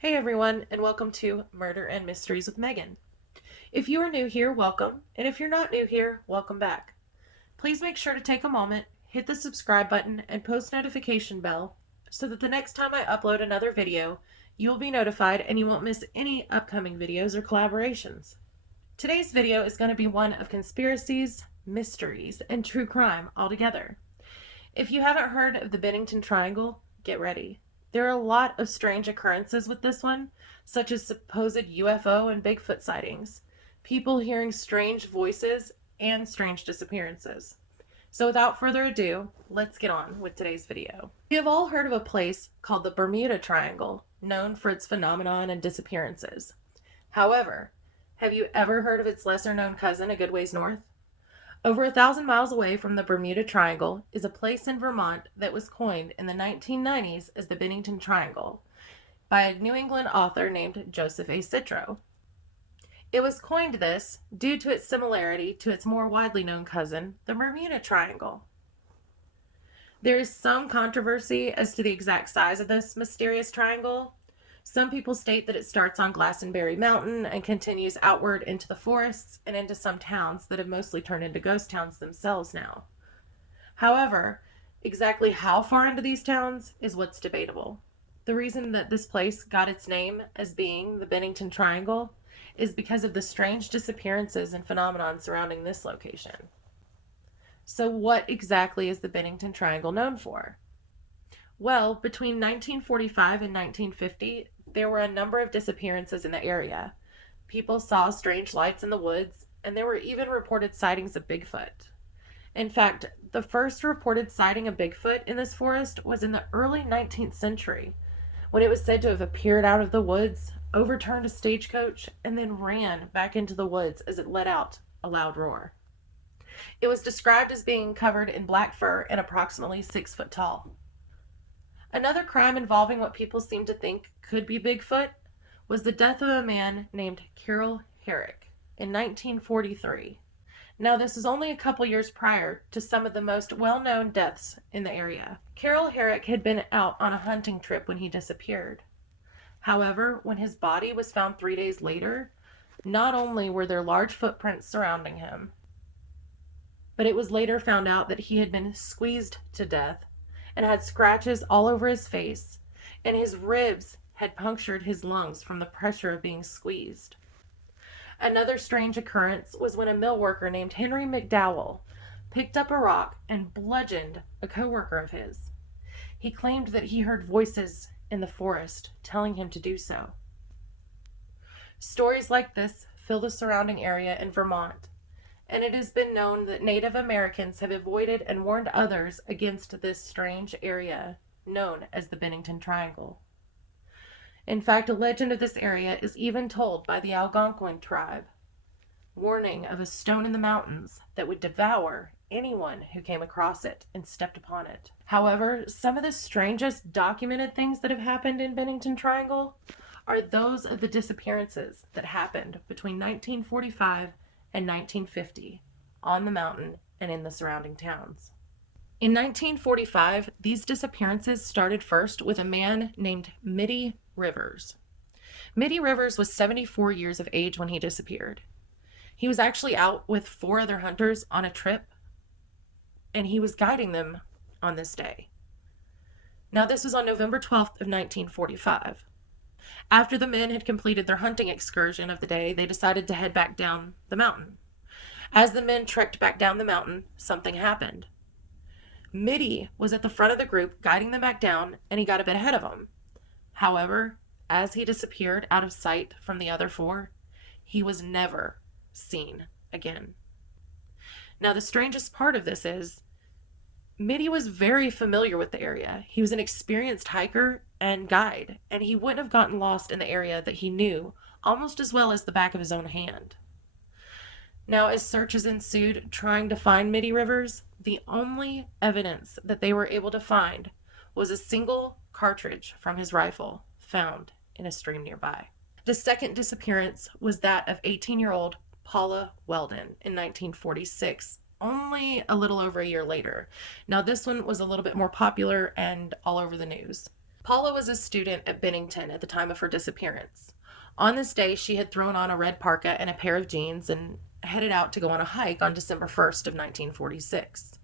Hey everyone, and welcome to Murder and Mysteries with Megan. If you are new here, welcome, and if you're not new here, welcome back. Please make sure to take a moment, hit the subscribe button, and post notification bell so that the next time I upload another video, you will be notified and you won't miss any upcoming videos or collaborations. Today's video is going to be one of conspiracies, mysteries, and true crime all together. If you haven't heard of the Bennington Triangle, get ready. There are a lot of strange occurrences with this one, such as supposed UFO and Bigfoot sightings, people hearing strange voices, and strange disappearances. So without further ado, let's get on with today's video. We have all heard of a place called the Bermuda Triangle, known for its phenomenon and disappearances. However, have you ever heard of its lesser known cousin a good ways north? Over 1,000 miles away from the Bermuda Triangle is a place in Vermont that was coined in the 1990s as the Bennington Triangle by a New England author named Joseph A. Citro. It was coined this due to its similarity to its more widely known cousin, the Bermuda Triangle. There is some controversy as to the exact size of this mysterious triangle. Some people state that it starts on Glastonbury Mountain and continues outward into the forests and into some towns that have mostly turned into ghost towns themselves now. However, exactly how far into these towns is what's debatable. The reason that this place got its name as being the Bennington Triangle is because of the strange disappearances and phenomenon surrounding this location. So what exactly is the Bennington Triangle known for? Well, between 1945 and 1950, there were a number of disappearances in the area. People saw strange lights in the woods, and there were even reported sightings of Bigfoot. In fact, the first reported sighting of Bigfoot in this forest was in the early 19th century, when it was said to have appeared out of the woods, overturned a stagecoach, and then ran back into the woods as it let out a loud roar. It was described as being covered in black fur and approximately 6 foot tall. Another crime involving what people seem to think could be Bigfoot was the death of a man named Carol Herrick in 1943. Now, this is only a couple years prior to some of the most well-known deaths in the area. Carol Herrick had been out on a hunting trip when he disappeared. However, when his body was found 3 days later, not only were there large footprints surrounding him, but it was later found out that he had been squeezed to death and had scratches all over his face, and his ribs had punctured his lungs from the pressure of being squeezed. Another strange occurrence was when a mill worker named Henry McDowell picked up a rock and bludgeoned a co-worker of his. He claimed that he heard voices in the forest telling him to do so. Stories like this fill the surrounding area in Vermont, and it has been known that Native Americans have avoided and warned others against this strange area known as the Bennington Triangle. In fact, a legend of this area is even told by the Algonquin tribe, warning of a stone in the mountains that would devour anyone who came across it and stepped upon it. However, some of the strangest documented things that have happened in Bennington Triangle are those of the disappearances that happened between 1945 and 1950 on the mountain and in the surrounding towns. In 1945, these disappearances started first with a man named Mitty Rivers. Mitty Rivers was 74 years of age when he disappeared. He was actually out with 4 other hunters on a trip, and he was guiding them on this day. Now, this was on November 12th of 1945. After the men had completed their hunting excursion of the day, they decided to head back down the mountain. As the men trekked back down the mountain, something happened. Mitty was at the front of the group guiding them back down, and he got a bit ahead of them. However, as he disappeared out of sight from the other 4, he was never seen again. Now, the strangest part of this is Mitty was very familiar with the area. He was an experienced hiker and guide, and he wouldn't have gotten lost in the area that he knew almost as well as the back of his own hand. Now, as searches ensued trying to find Mitty Rivers, the only evidence that they were able to find was a single cartridge from his rifle found in a stream nearby. The second disappearance was that of 18-year-old Paula Weldon in 1946, only a little over a year later. Now, this one was a little bit more popular and all over the news. Paula was a student at Bennington at the time of her disappearance. On this day, she had thrown on a red parka and a pair of jeans and headed out to go on a hike on December 1st of 1946.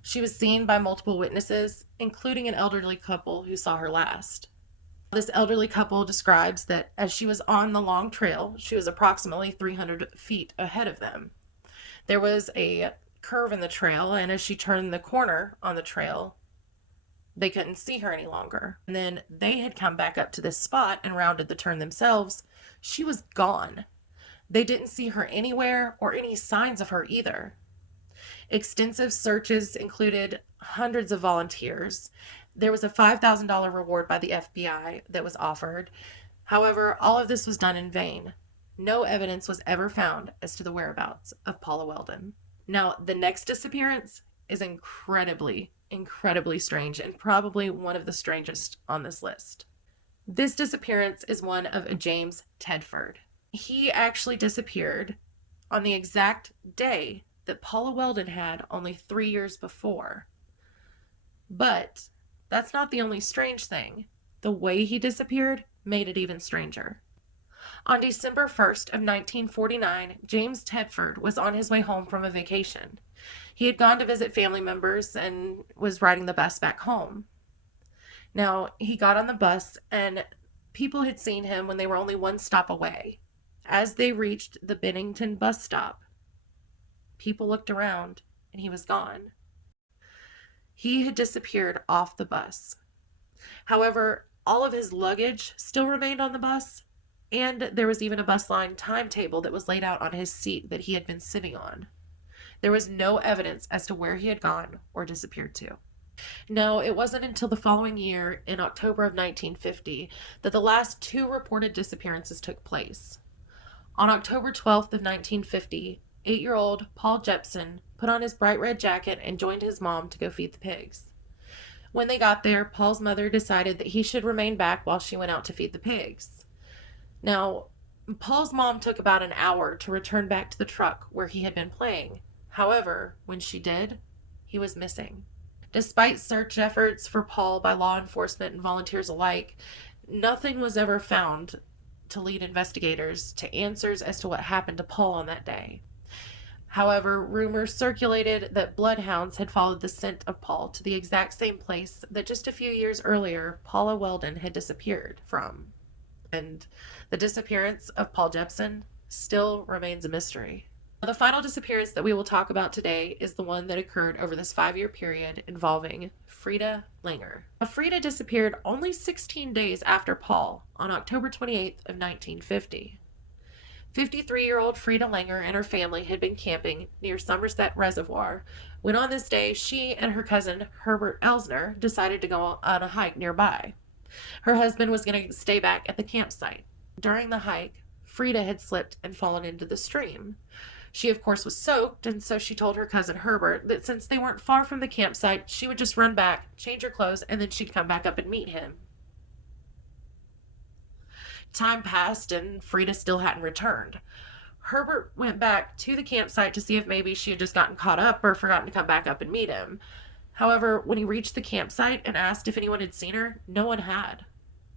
She was seen by multiple witnesses, including an elderly couple who saw her last. This elderly couple describes that as she was on the long trail, she was approximately 300 feet ahead of them. There was a curve in the trail, and as she turned the corner on the trail, they couldn't see her any longer. And then they had come back up to this spot and rounded the turn themselves. She was gone. They didn't see her anywhere or any signs of her either. Extensive searches included hundreds of volunteers. There was a $5,000 reward by the FBI that was offered. However, all of this was done in vain. No evidence was ever found as to the whereabouts of Paula Weldon. Now, the next disappearance is incredibly strange and probably one of the strangest on this list. This disappearance is one of James Tedford. He actually disappeared on the exact day that Paula Weldon had only 3 years before. But that's not the only strange thing. The way he disappeared made it even stranger. On December 1st of 1949, James Tedford was on his way home from a vacation. He had gone to visit family members and was riding the bus back home. Now, he got on the bus and people had seen him when they were only one stop away. As they reached the Bennington bus stop, people looked around and he was gone. He had disappeared off the bus. However, all of his luggage still remained on the bus, and there was even a bus line timetable that was laid out on his seat that he had been sitting on. There was no evidence as to where he had gone or disappeared to. Now, it wasn't until the following year, in October of 1950, that the last 2 reported disappearances took place. On October 12th of 1950, 8-year-old Paul Jepson put on his bright red jacket and joined his mom to go feed the pigs. When they got there, Paul's mother decided that he should remain back while she went out to feed the pigs. Now, Paul's mom took about an hour to return back to the truck where he had been playing. However, when she did, he was missing. Despite search efforts for Paul by law enforcement and volunteers alike, nothing was ever found to lead investigators to answers as to what happened to Paul on that day. However, rumors circulated that bloodhounds had followed the scent of Paul to the exact same place that just a few years earlier Paula Weldon had disappeared from. And the disappearance of Paul Jepson still remains a mystery. The final disappearance that we will talk about today is the one that occurred over this 5-year period involving Frida Langer. Frida disappeared only 16 days after Paul on October 28th of 1950. 53-year-old Frida Langer and her family had been camping near Somerset Reservoir when on this day she and her cousin Herbert Elsner decided to go on a hike nearby. Her husband was going to stay back at the campsite. During the hike, Frida had slipped and fallen into the stream. She, of course, was soaked, and so she told her cousin Herbert that since they weren't far from the campsite, she would just run back, change her clothes, and then she'd come back up and meet him. Time passed, and Frida still hadn't returned. Herbert went back to the campsite to see if maybe she had just gotten caught up or forgotten to come back up and meet him. However, when he reached the campsite and asked if anyone had seen her, no one had.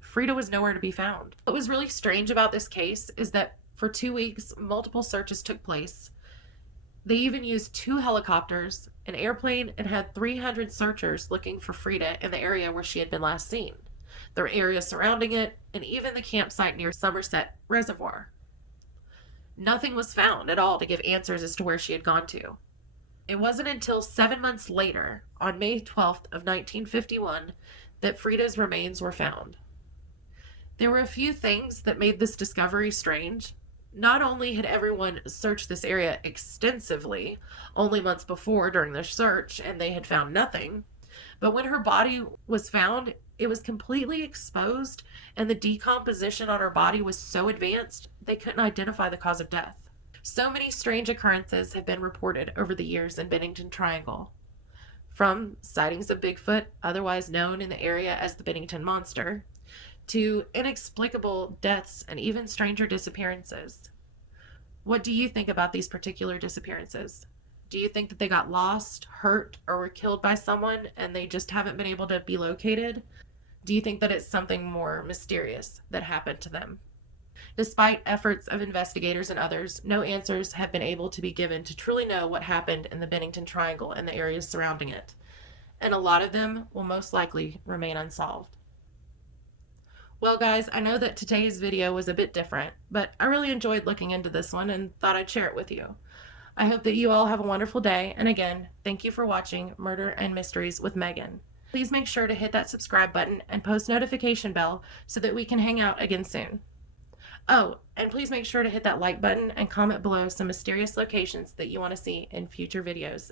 Frida was nowhere to be found. What was really strange about this case is that for 2 weeks, multiple searches took place. They even used 2 helicopters, an airplane, and had 300 searchers looking for Frida in the area where she had been last seen, the area surrounding it, and even the campsite near Somerset Reservoir. Nothing was found at all to give answers as to where she had gone to. It wasn't until 7 months later, on May 12th of 1951, that Frida's remains were found. There were a few things that made this discovery strange. Not only had everyone searched this area extensively only months before during their search and they had found nothing, but when her body was found, it was completely exposed and the decomposition on her body was so advanced they couldn't identify the cause of death. So many strange occurrences have been reported over the years in Bennington Triangle. From sightings of Bigfoot, otherwise known in the area as the Bennington Monster, to inexplicable deaths and even stranger disappearances. What do you think about these particular disappearances? Do you think that they got lost, hurt, or were killed by someone and they just haven't been able to be located? Do you think that it's something more mysterious that happened to them? Despite efforts of investigators and others, no answers have been able to be given to truly know what happened in the Bennington Triangle and the areas surrounding it, and a lot of them will most likely remain unsolved. Well, guys, I know that today's video was a bit different, but I really enjoyed looking into this one and thought I'd share it with you. I hope that you all have a wonderful day, and again, thank you for watching Murder and Mysteries with Megan. Please make sure to hit that subscribe button and post notification bell so that we can hang out again soon. Oh, and please make sure to hit that like button and comment below some mysterious locations that you want to see in future videos.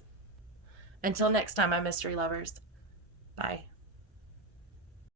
Until next time, my mystery lovers. Bye.